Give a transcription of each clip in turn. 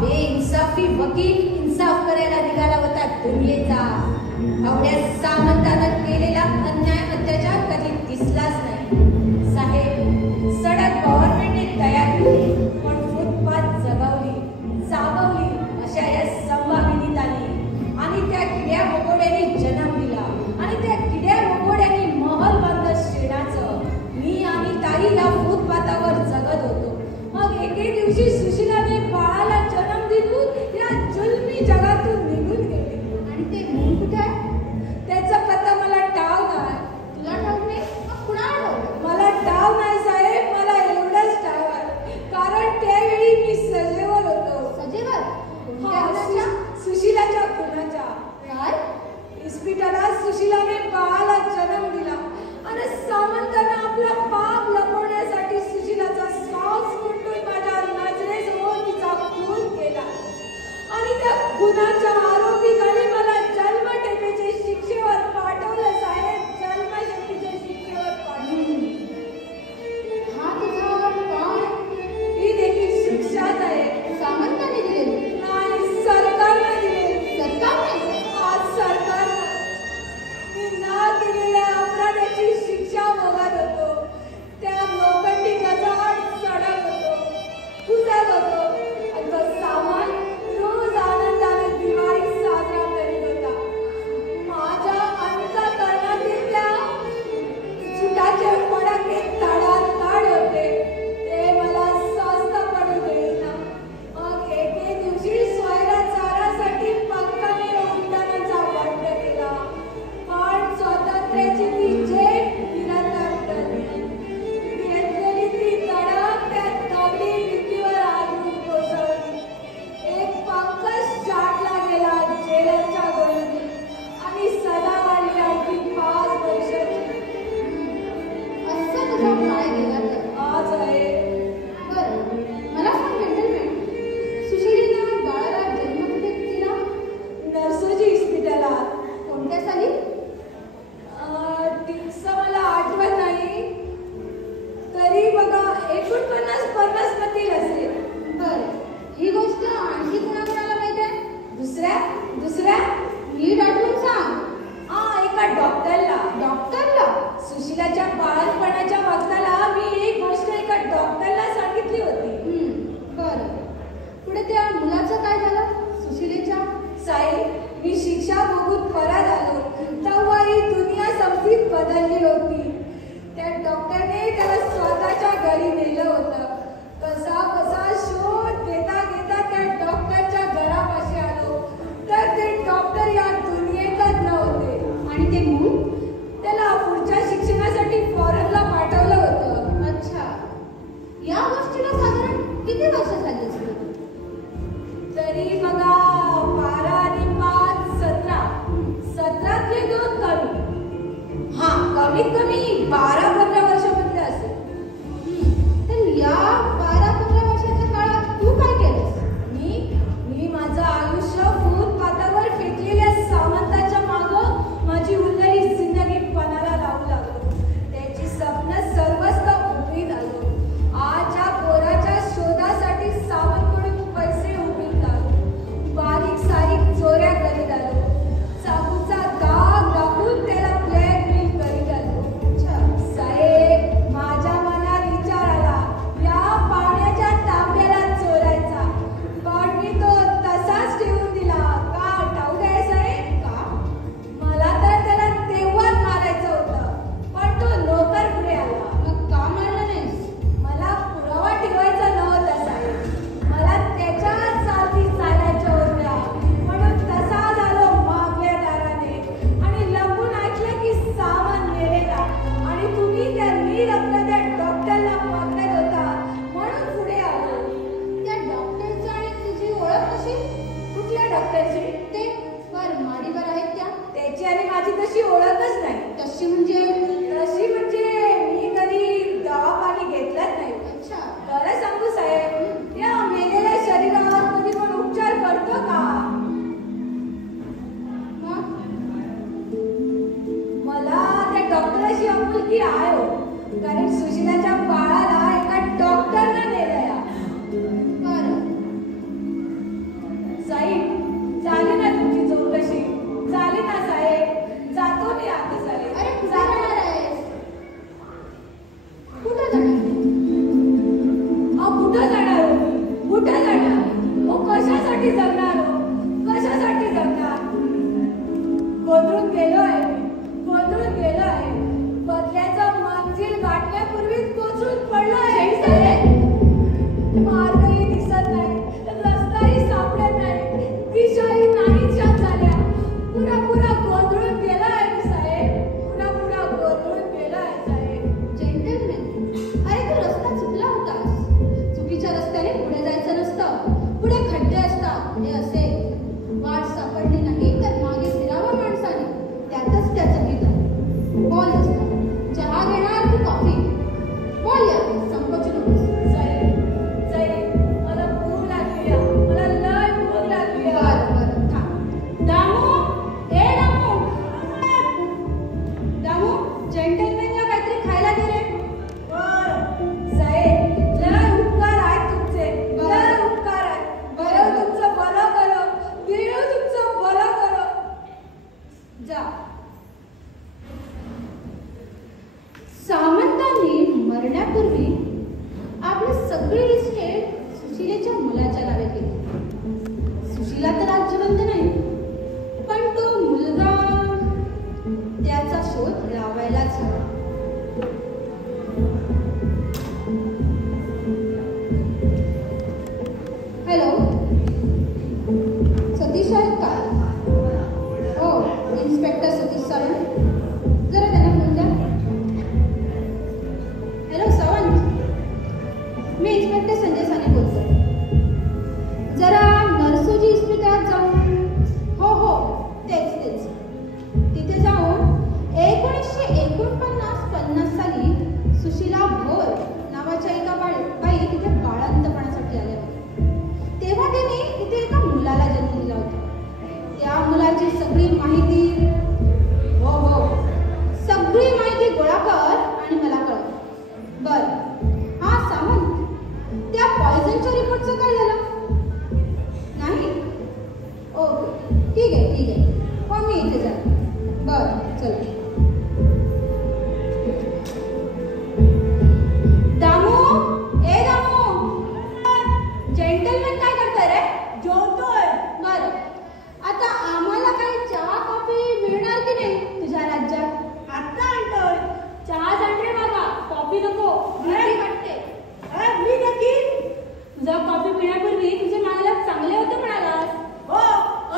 बेइन्साफी वकील इन्साफ करायला निघाला होता दुनियेचा. एवढ्या सामंतानं केलेला अन्याय अत्याचार कधी दिसलाच नाही. साहेब, सडक गव्हर्नमेंटने तयार केली पण फुटपाथ जगवली चाबवली अशा या संभाविनीत आली आणि त्या किड्या मकोड्यांनी जन्म दिला आणि त्या किड्या मकोड्यांनी महल बांधलं शेणाचं. मी आणि ताई या फुटपाथावर जगत होतो. मग एके दिवशी सुशीलाने बाळाला जन्म देऊन या जुलमी जगातून निघून गेली. आणि ते मूल कुठे आहे? त्याचा पत्ता मला ठाव नाही. तुला ठाऊक नाही? मग कुणाला ठाऊक? मला ठाव नाही साहेब, मला एवढंच ठाव आहे कारण त्यावेळी मी सजेवर होतो. सजेवर? सुशीलाच्या खुनाच्या. काय? इस्पितळात सुशीलाने बाळाला जन्म दिला आणि सामंतानं आपला पाप लपवण्यासाठी सुशीलाचा श्वास गुंतून माझ्या नजरेसमोर तिचा खून केला आणि त्या खुनाच्या आरोपीखाली मला जन्मठेपेच्या शिक्षेवर पाठवलं साहेब. जन्मठेपेच्या शिक्षेवर पाठवलं. हा तुझा काय? ही देखील शिक्षाच आहे. सामंताने दिलेली? नाही, सरकारने दिलेली. सरकारने? आज सरकारनं मी ना केलेल्या अपराधाची शिक्षा भोगत होतो. त्या लोखंडी गजाआड चढत होतो, घुसत होतो आणि तो सामान रोज आनंदाने दिवाळी साजरा करीत होता. माझ्या अंतःकरणातील त्या सुटाचे फडके तडातड होते. ते मला स्वस्त पडू देईना. मग एके दिवशी स्वैराचारासाठी पंखाने उड्डाणाचा बंड केला पण स्वातंत्र्याची ती झेप निरंतर उतरली. घेतलेली ती धडक त्या दगडी भिंतीवर आणून कोसळली. एक पंखच छाटला गेला जेलरच्या गोळीने आणि सजा वाढली आणखी 5 वर्षाची. असं तुझा काय गेला तर? आज आहे. बरं, मला सांग जेंटलमॅन, सुशीलेनं बाळाला जन्म कुठे दिला? नर्सोजी इस्पितळात. कोणत्या साली? तिचं मला आठवत नाही. तरी बघा 49-50 मधील असेल. बरं, ही गोष्ट आणखी कोणाकोणाला माहिती आहे? दुसऱ्या नीट आठवून सांग. एका डॉक्टरला. डॉक्टरला? सुशीलाच्या बाळपणाच्या वक्ताला मी एक गोष्ट एका डॉक्टरला सांगितली होती. बरं, पुढे त्या मुलाचं काय झालं? सुशीलेच्या? साई, मी शिक्षा भोगून परत आलो तेव्हा ही दुनिया समजीत बदलली होती. त्या डॉक्टरने त्याला स्वतःच्या घरी नेलं होतं. कसा शोध घेता घेता त्या डॉक्टरच्या घरापाशी आलो तर ते डॉक्टर या दुनियेतच नव्हते. आणि ते मूल? त्याला पुढच्या शिक्षणासाठी फॉरेनला पाठवलं होतं. अच्छा, या गोष्टीला साधारण किती वर्ष झाली असतील? तरी बघा 12 आणि 5 17. 17तले 2 कमी. कमीत कमी 12-15 वर्षामधले असेल. तर या 12-15 वर्षाच्या काळात तू काय केलंस? मी माझं आयुष्य फुटपाथावर फेकलेल्या सामंताच्या मागं माझी उरलेली जिंदगी पणाला लावू लागलो. त्याची स्वप्न सर्वस्व उभी झालो. आज या पोराच्या इन्स्पेक्टर संजय साने बोलतोय. जरा नरसोजी इस्पितळात जाऊन. हो तेच तिथे जाऊन 1949-50 साली सुशीला भोर नावाच्या एका बाई तिथे बाळंतपणासाठी आल्या होत्या. तेव्हा तिने तिथे एका मुलाला जन्म दिला होता. त्या मुलाची सगळी माहिती सगळी माहिती गोळा कर आणि मला कळव. बर हा सामंत, त्या पॉयझनच्या रिपोर्टचं काय झालं? नाही? ओके ठीक आहे हो मी इथे जाते. बर चल. दामू जेंटलमॅन काय करताय रे? जेवतोय. बर आता आम्हाला काही चहा कॉफी मिळणार की नाही तुझ्या राज्यात? आता आणतोय. चहा सांग रे बाबा, कॉफी नको. भीती वाटते. मी नक्की. तुझा कॉफी पिण्यापूर्वी तुझे मागला चांगले होते म्हणालास. हो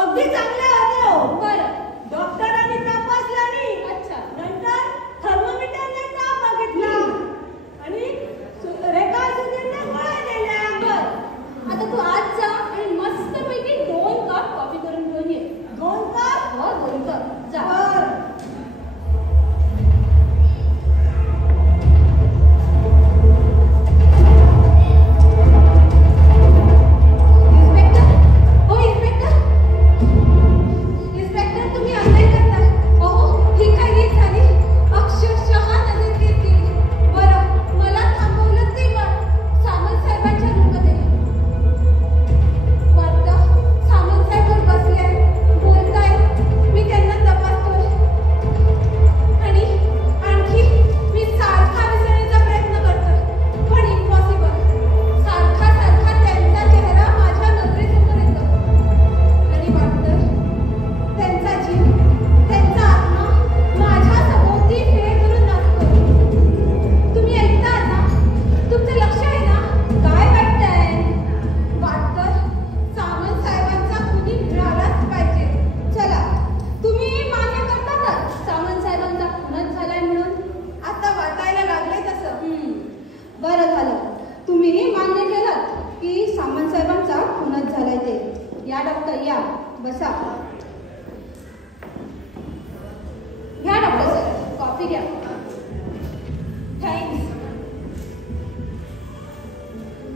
अगदी चांगले होते हो. बरं. डॉक्टरांनी तपासलं आणि अच्छा. नंतर थर्मोमीटरने ताप बघितला आणि रेखा सुधीरने गोळ्या दिल्या. बरं आता तू आज जा आणि मस्तपैकी 2 कप कॉफी करून घेऊन ये. 2 कप? हो 2 कप जा.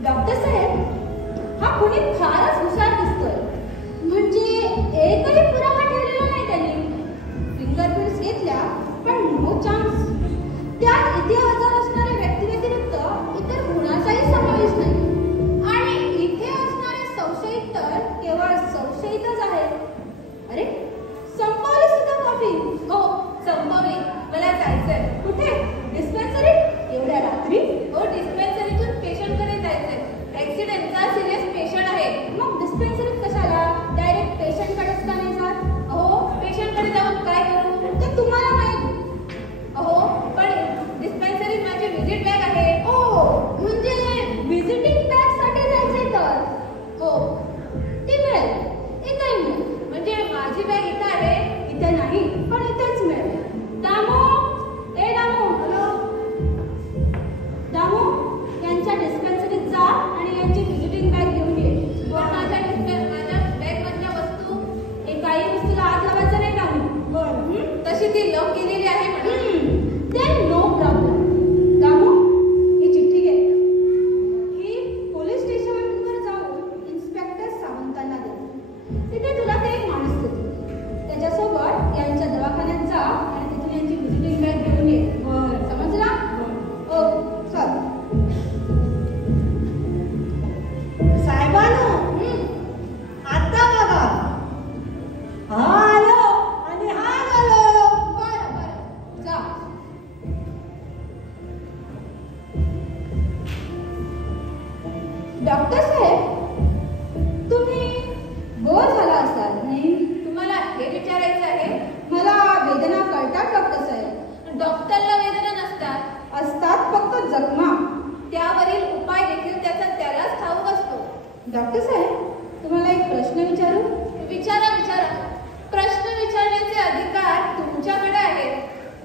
डॉक्टर साहेब, हा कोणी फारच हुशार दिसतोय. म्हणजे एकही पुरावा ठेवलेला नाही त्यांनी. फिंगरप्रिंट्स घेतल्या पण नो चान्स. त्यात इथे हजर असणाऱ्या व्यक्तीव्यतिरिक्त इतर गुणाचाही समावेश नाही. आणि इथे असणारे संशयित तर केवळ संशयितच आहेत. अरे संपवली सुद्धा कॉफी. हो संपवली. मला जायचंय. कुठे? डिस्पेन्सरी? एवढ्या रात्री? हो डिस्पेन्सरीतून पेशंटकडे जायचंय. ऍक्सिडेंटचा सिरियस पेशंट आहे. मग डिस्पेन्सरीत कशाला? डायरेक्ट पेशंटकडेच का नाही जात? अहो पेशंटकडे जाऊन काय करू? ते तुम्हाला माहित. अहो पण डिस्पेन्सरीत माझी व्हिजिट बॅग आहे. ओ म्हणजे व्हिजिटिंग बॅग साठी जायचंय तर? हो ती मिळेल. इथेही मिळेल. म्हणजे माझी बॅग इथं आहे. इथे नाही पण इथेच मिळेल. दामू, ए दामू. दामू यांच्या डिस्पेन्सरीत जा आणि यांची व्हिजिटिंग बॅग घेऊन ये. पण माझ्या बॅग मधल्या वस्तू एकाही वस्तूला आत लावायचं नाही दामू. तशी ती लॉक केलेली आहे म्हणून. Then no problem. दामू ही चिठ्ठी घे. ही पोलीस स्टेशनवर जाऊन इन्स्पेक्टर सावंतांना दे. तिथे तुला ते एक माणूस देतील. त्याच्यासोबत यांच्या दवाखान्यात जा आणि तिथून यांची व्हिजिटिंग बॅग घेऊन ये. समजला? ओ चल. साहेबांनो आता बघा. हा आलो आणि हा गेलो. बरं जा. डॉक्टर साहेब, तुम्ही बोर झाला असाल नाही? तुम्हाला हे विचारायचं आहे? मला वेदना कळतात डॉक्टर साहेब. डॉक्टरला वेदना नसतात. असतात फक्त जखमा. त्यावरील उपाय देखील त्यालाच ठाऊक असतो. डॉक्टर साहेब, तुम्हाला एक प्रश्न विचारू? विचारा. प्रश्न विचारण्याचे अधिकार तुमच्याकडे आहेत.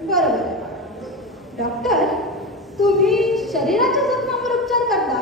बरोबर. डॉक्टर, तुम्ही शरीराच्या जखमांवर उपचार करता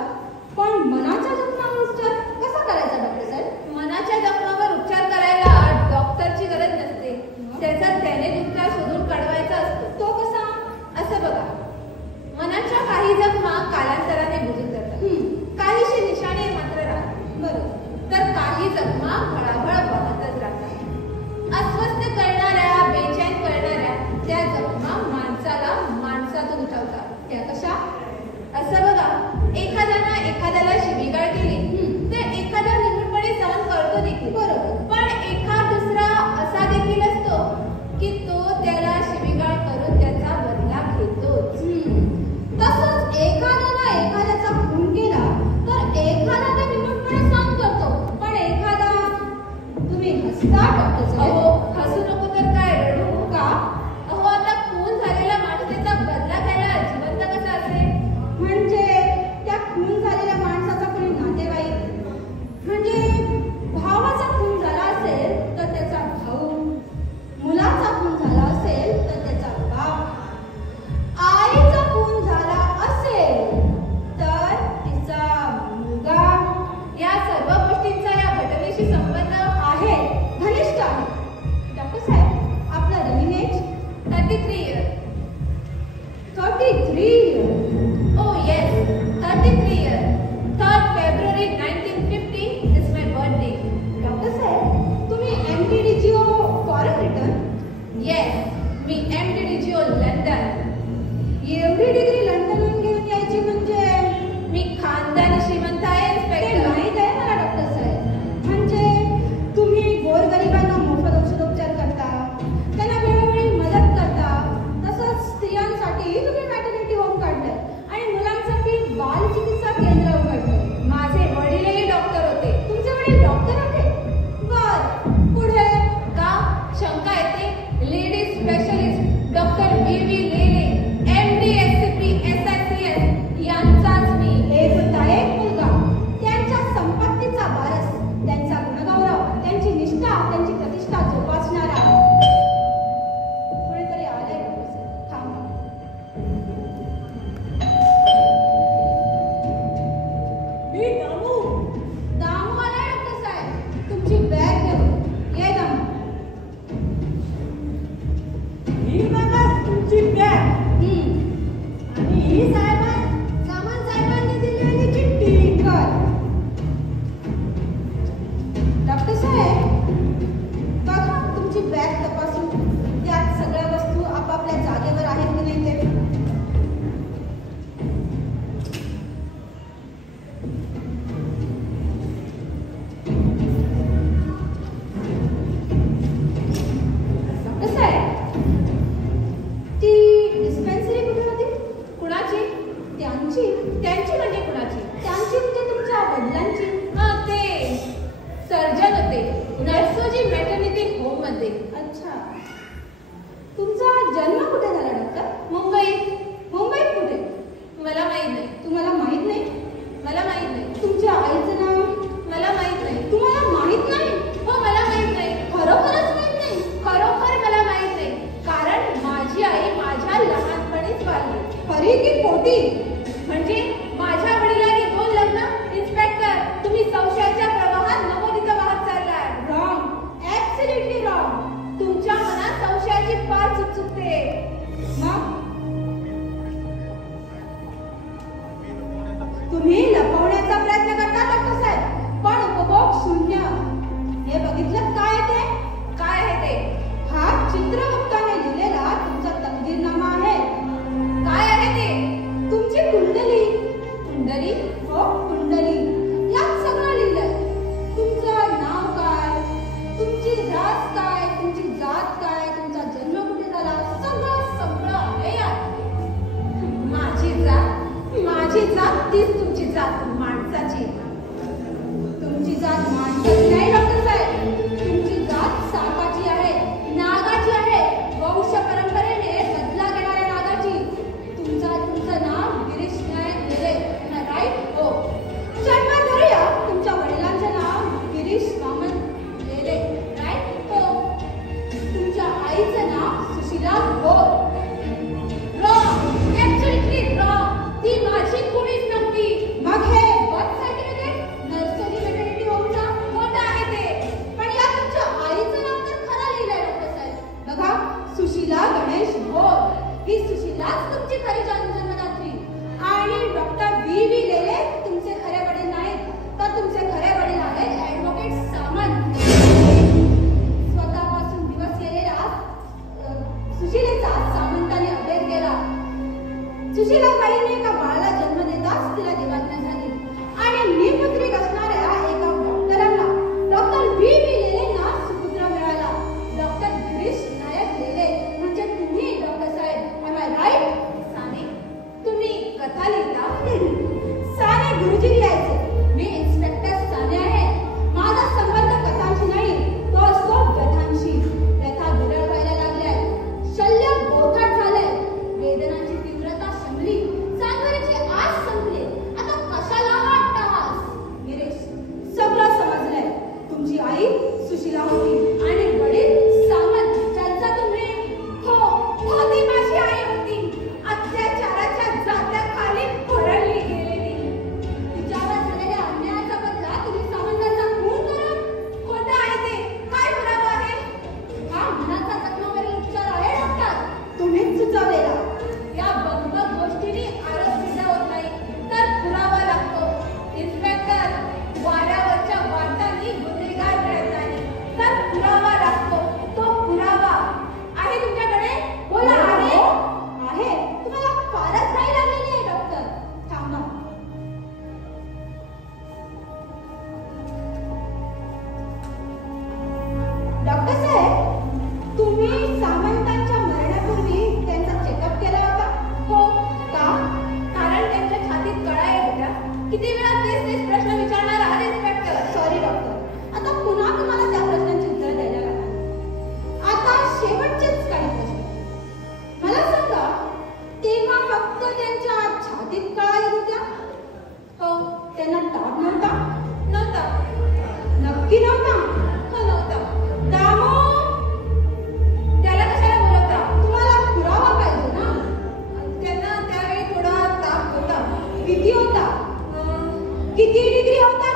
की खोटी? म्हणजे माझ्या वडिलांनी 2 लग्न. इन्स्पेक्टर, तुम्ही संशयाच्या प्रवाहात नको तिथं वाहत चाललाय. Wrong, absolutely wrong. तुमच्या मनात संशयाची फार चुकचुकते. मग तुम्ही लपवण्याचा प्रयत्न करता डॉक्टर साहेब, पण उपभोग शून्य. हे बघितलं काय ते? काय आहे ते? हा चित्रगुप्ताने लिहिलेला तुमचा तकदीरनामा आहे. काय आहे ते? तुमची कुंडली. कुंडली? हो, कुंडली. यात सगळं लिहिलंय. तुमचं नाव काय, तुमची रास काय, तुमची जात काय, तुमचा जन्म कुठे झाला, सगळं आहे यात. माझी जात तीच तुमची जात, माणसाची. तुमची जात माणसाची नाही डॉक्टर साहेब. तुमची जात सापाची आहे, नागाची आहे, वंश परंपरेने बदला घेणाऱ्या नागाची. तुमचं नाव गिरीश नायक लेले, राईट? हो. जन्म धरूया, तुमच्या वडिलांचं नाव गिरीश वामन लेले, राईट? हो. तुमच्या आईचं नाव Sushila Bhor. Wrong, absolutely wrong. ती माझी कुणीच नव्हती. मग हे बर्थ सर्टिफिकेट, नर्सरी मेटर्निटी होमचा खोटं आहे ते. पण या तुमच्या आईचं नाव तर खरं लिहिलंय डॉक्टर साहेब. बघा, सुशीला गणेश भोर. ही सुशीलाच तुमची खरी जन्मदात्री. आणि डॉक्टर V.V. लेले तुमचे खरे वडील नाहीत, तर तुमचे खरे वडील आहेत ऍडव्होकेट सामंत. स्वतःपासून दिवस केलेला सुशीलेचा सामंताने अभेद केला. सुशीलाबाईने एका बाळाला जन्म देताच तिला देवाज्ञा झाली आणि निपुत्रिक असणाऱ्या एका डॉक्टरांना, डॉक्टर V.V. लेलेंना सुपुत्र मिळाला. डॉक्टर गिरीश नायक लेले म्हणजे तुम्ही डॉक्टर साहेब. Am I right? साने, तुम्ही कथा लिहिता? साने गुरुजी लिहायचे. मी इन्स्पेक्टर साने आहे. माझा संबंध कथांशी नाही, तो असतो व्यथांशी. व्यथा विरळ व्हायला लागल्यात, शल्य बोथट झालंय, वेदनांची तीव्रता शमली, सांगरीची आस संपली. आता कशाला हा अट्टहास? गिरीश, सगळं समजलंय. तुमची आई सुशीला होती आणि वडील सामंत. त्यांचा तुम्ही हो, ती माझी आई होती. अत्याचाराच्या जात्याखाली भरडली गेलेली. तिच्यावर झालेल्या अन्यायाचा बदला तुम्ही सामंतांचा खून करून. खोटं आहे ते. काय पुरावा आहे? हा मनाचा जखमावरील उपचार आहे डॉक्टर, तुम्हीच सुचवलेला. या बंबक गोष्टींनी आरोप सिद्ध होत नाही, तर पुरावा लागतो. इन्स्पेक्टर, वाड्यावरच्या वाटांनी गुन्हेगार मिळत नाही, तर पुरावा लागतो. तो पुरावा आहे तुमच्याकडे? बोला. आहे. तुम्हाला फारच घाई लागलेली आहे डॉक्टर. थांबा. डॉक्टर साहेब, तुम्ही सामंतांच्या मरणापूर्वी त्यांचा चेकअप केला होता? हो. का? कारण त्यांच्या छातीत कळा आहे बेटा. किती वेळा तेच प्रश्न विचारणार आहात इन्स्पेक्टर? सॉरी डॉक्टर, आता पुन्हा तुम्हाला त्या प्रश्नांची उत्तर द्यायला लागणार. आता शेवटचेच काही प्रश्न. मला सांगा, तेव्हा फक्त त्यांच्या छातीत कळा येत होत्या? हो. त्यांना ताप नव्हता? नव्हता. नक्की नव्हता? हो, नव्हता. दामो, त्याला कशाला बोलवता? तुम्हाला पुरावा पाहिजे ना. त्यांना त्यावेळी थोडा ताप होता. किती होता? किती डिग्री होता